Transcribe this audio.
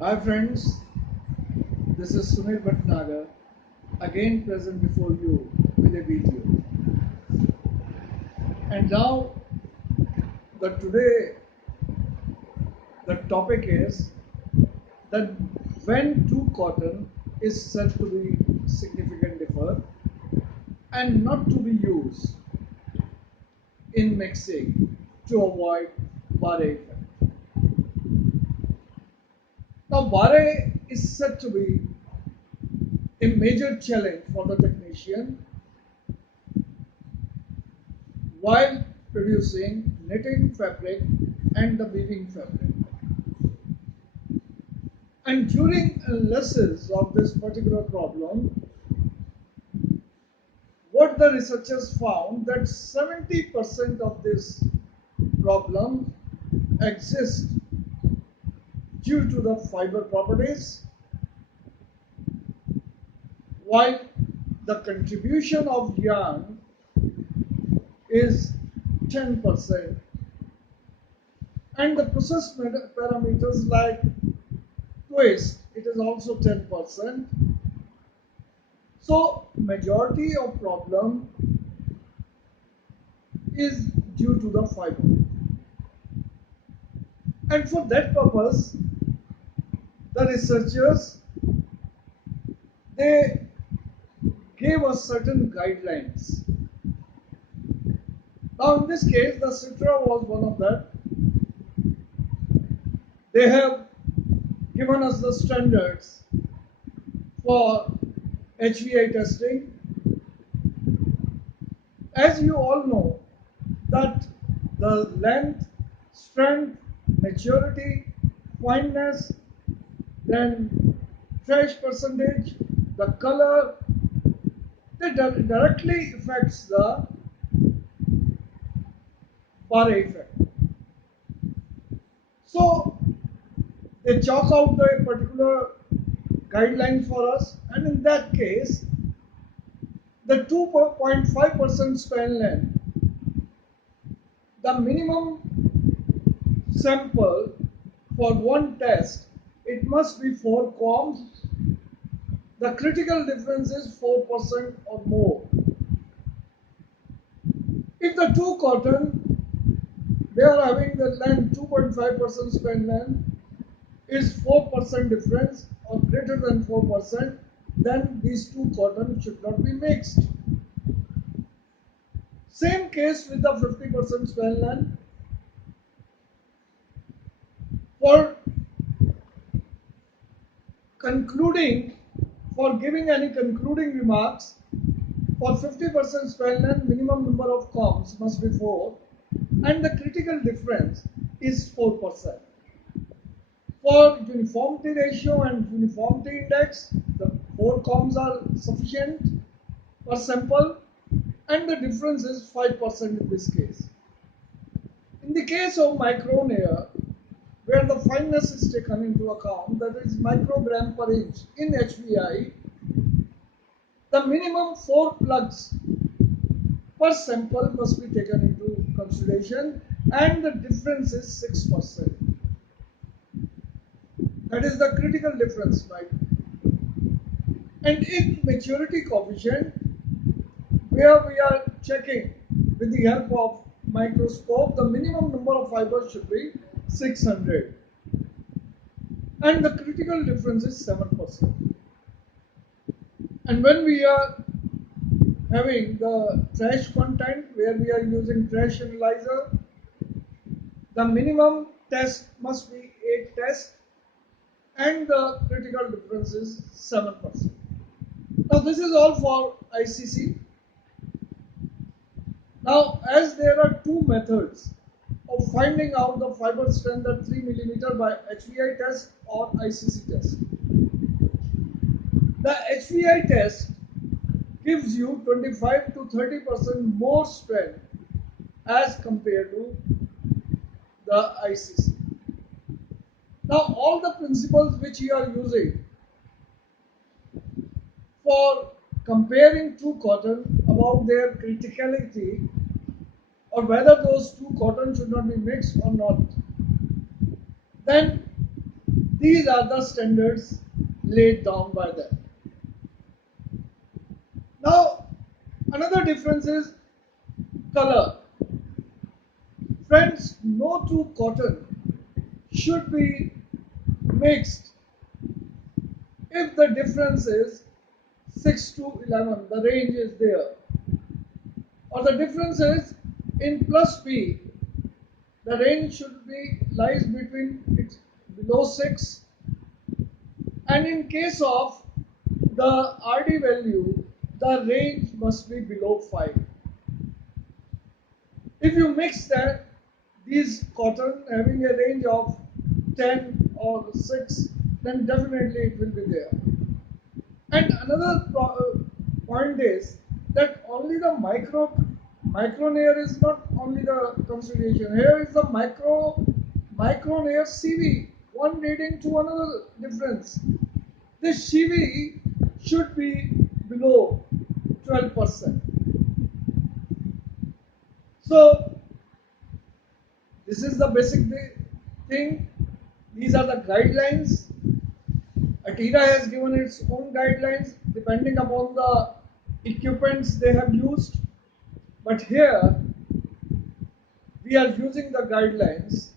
Hi friends, this is Sunil Bhatnagar again present before you with a video. And now today the topic is that when two cotton is said to be significant differ and not to be used in mixing to avoid Barre effect. Now Barre is said to be a major challenge for the technician while producing knitting fabric and the weaving fabric. And during analysis of this particular problem, what the researchers found that 70% of this problem exists due to the fiber properties, while the contribution of yarn is 10%, and the process parameters like twist, it is also 10%. So majority of problem is due to the fiber. And for that purpose, the researchers they gave us certain guidelines. Now in this case, the Citra was one of them. They have given us the standards for HVI testing. As you all know that the length, strength, maturity, fineness, then trash percentage, the color, they directly affects the Barre effect. So they chalk out the particular guidelines for us, and in that case, the 2.5% span length, the minimum sample for one test, it must be 4 combs. The critical difference is 4% or more. If the two cotton, they are having the length 2.5% span length is 4% difference or greater than 4%, then these two cotton should not be mixed. Same case with the 50% span length. For concluding, for giving any concluding remarks, for 50% span length, minimum number of combs must be 4 and the critical difference is 4%. For uniformity ratio and uniformity index, the 4 combs are sufficient per sample and the difference is 5% in this case. In the case of micron air, where the fineness is taken into account, that is microgram per inch in HVI, the minimum 4 plugs per sample must be taken into consideration and the difference is 6%. That is the critical difference, right? And in maturity coefficient, where we are checking with the help of microscope, the minimum number of fibers should be 600 and the critical difference is 7%. And when we are having the trash content, where we are using trash analyzer, the minimum test must be 8 tests and the critical difference is 7%. Now this is all for ICC. Now as there are two methods of finding out the fiber strength at 3 millimeter by HVI test or ICC test. The HVI test gives you 25 to 30% more strength as compared to the ICC. Now all the principles which you are using for comparing two cotton about their criticality or whether those two cotton should not be mixed or not, then These are the standards laid down by them. Now, another difference is color. Friends, no two cotton should be mixed if the difference is 6 to 11, the range is there, or the difference is in plus P, the range should be lies between it's below 6, and in case of the RD value, the range must be below 5. If you mix that these cotton having a range of 10 or 6, then definitely it will be there. And another point is that only the micron here is not only the consideration. Here is the micron here CV, one leading to another difference. This CV should be below 12%. So this is the basic thing. These are the guidelines. ATIRA has given its own guidelines depending upon the equipments they have used. But here we are using the guidelines